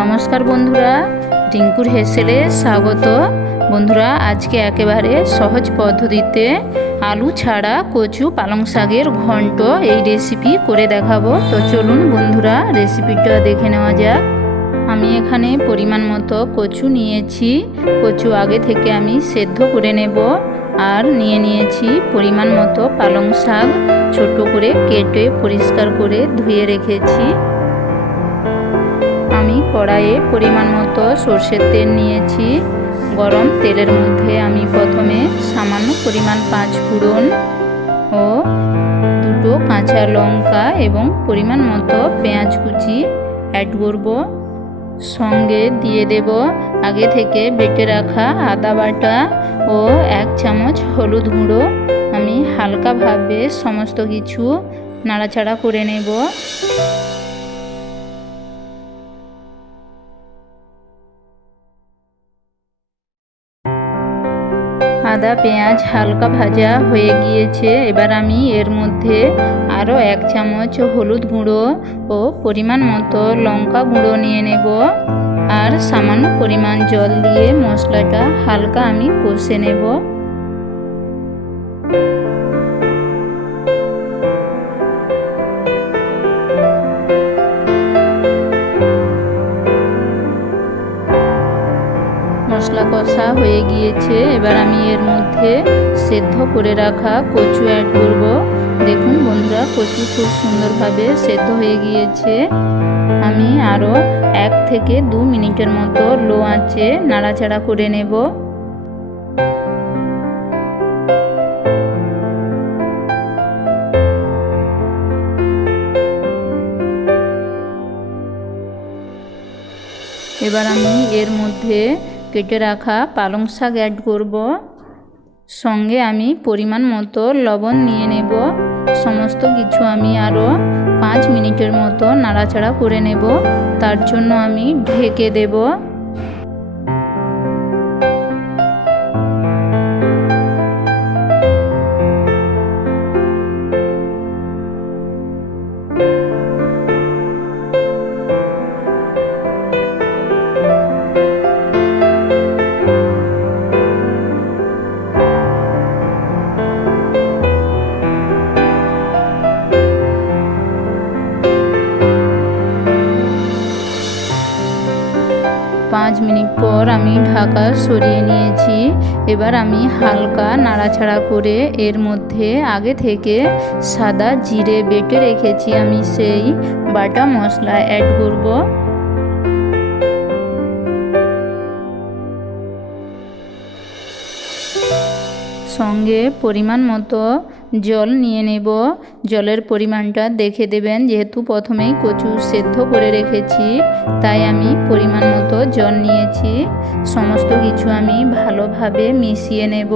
নমস্কার বন্ধুরা, রিঙ্কুর হেসেলে স্বাগত। বন্ধুরা, আজকে একেবারে সহজ পদ্ধতিতে আলু ছাড়া কচু পালং শাকের ঘন্ট এই রেসিপি করে দেখাবো। তো চলুন বন্ধুরা রেসিপিটা দেখে নেওয়া যাক। আমি এখানে পরিমাণ মতো কচু নিয়েছি। কচু আগে থেকে আমি সেদ্ধ করে নেব আর নিয়ে নিয়েছি পরিমাণ মতো পালং শাক। ছোট করে কেটে পরিষ্কার করে ধুয়ে রেখেছি। কড়াইয়ে পরিমাণ মতো সর্ষের তেল নিয়েছি। গরম তেলের মধ্যে আমি প্রথমে সামান্য পরিমাণ পাঁচ ফোড়ন ও দুটো কাঁচা লঙ্কা এবং পরিমাণ মতো পেঁয়াজ কুচি অ্যাড করব। সঙ্গে দিয়ে দেব আগে থেকে বেটে রাখা আদা বাটা ও এক চামচ হলুদ গুঁড়ো। আমি হালকাভাবে সমস্ত কিছু নাড়াচাড়া করে নেব। আদা, পেঁয়াজ হালকা ভাজা হয়ে গিয়েছে। এবার আমি এর মধ্যে আরও এক চামচ হলুদ গুঁড়ো ও পরিমাণ মতো লঙ্কা গুঁড়ো নিয়ে নেব। আর সামান্য পরিমাণ জল দিয়ে মশলাটা হালকা আমি কষে নেব। মশলা কষা হয়ে গিয়েছে। এবার আমি এর মধ্যে সেদ্ধ করে রাখা কচু অ্যাড করব। দেখুন বন্ধুরা, কচু খুব সুন্দরভাবে সেদ্ধ হয়ে গিয়েছে। আমি আরও এক থেকে দু মিনিটের মতো লো আঁচে নাড়াচাড়া করে নেব। এবার আমি এর মধ্যে কেটে রাখা পালং শাক অ্যাড করব। সঙ্গে আমি পরিমাণ মতো লবণ নিয়ে নেব। সমস্ত কিছু আমি আরও পাঁচ মিনিটের মতো নাড়াচাড়া করে নেব। তার জন্য আমি ঢেকে দেব। পাঁচ মিনিট পর আমি ঢাকা সরিয়ে নিয়েছি। এবার আমি হালকা নাড়াচাড়া করে এর মধ্যে আগে থেকে সাদা জিরে বেটে রেখেছি। আমি সেই বাটা মশলা অ্যাড করব। সঙ্গে পরিমাণ মতো জল নিয়ে নেব। জলের পরিমাণটা দেখে দেবেন, যেহেতু প্রথমেই কচু সেদ্ধ করে রেখেছি, তাই আমি পরিমাণ মতো জল নিয়েছি। সমস্ত কিছু আমি ভালোভাবে মিশিয়ে নেব।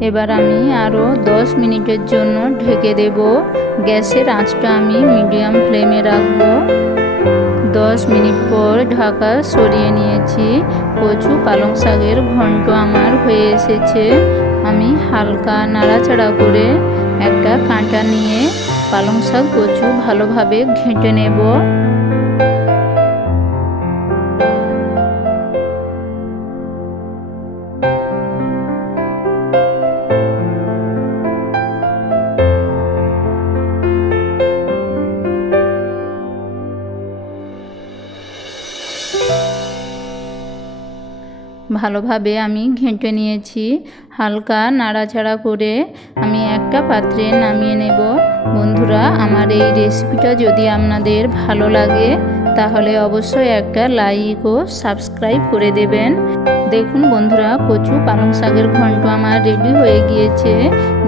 এবার আমি আরও দশ মিনিটের জন্য ঢেকে দেব। গ্যাসের আঁচটা আমি মিডিয়াম ফ্লেমে রাখব। দশ মিনিট পর ঢাকা সরিয়ে নিয়েছি। কচু পালং শাকের ঘন্ট আমার হয়ে এসেছে। আমি হালকা নাড়াচাড়া করে একটা কাঁটা নিয়ে পালং শাক কচু ভালোভাবে ঘেঁটে নেব। ভালোভাবে আমি ঘেঁটে নিয়েছি। হালকা নাড়াচাড়া করে আমি একটা পাত্রে নামিয়ে নেব। বন্ধুরা, আমার এই রেসিপিটা যদি আপনাদের ভালো লাগে, তাহলে অবশ্যই একটা লাইক ও সাবস্ক্রাইব করে দেবেন। দেখুন বন্ধুরা, কচু পালং শাকের ঘন্ট আমার রেডি হয়ে গিয়েছে।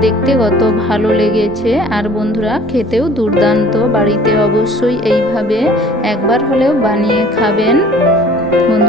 দেখতে কত ভালো লেগেছে। আর বন্ধুরা, খেতেও দুর্দান্ত। বাড়িতে অবশ্যই এইভাবে একবার হলেও বানিয়ে খাবেন।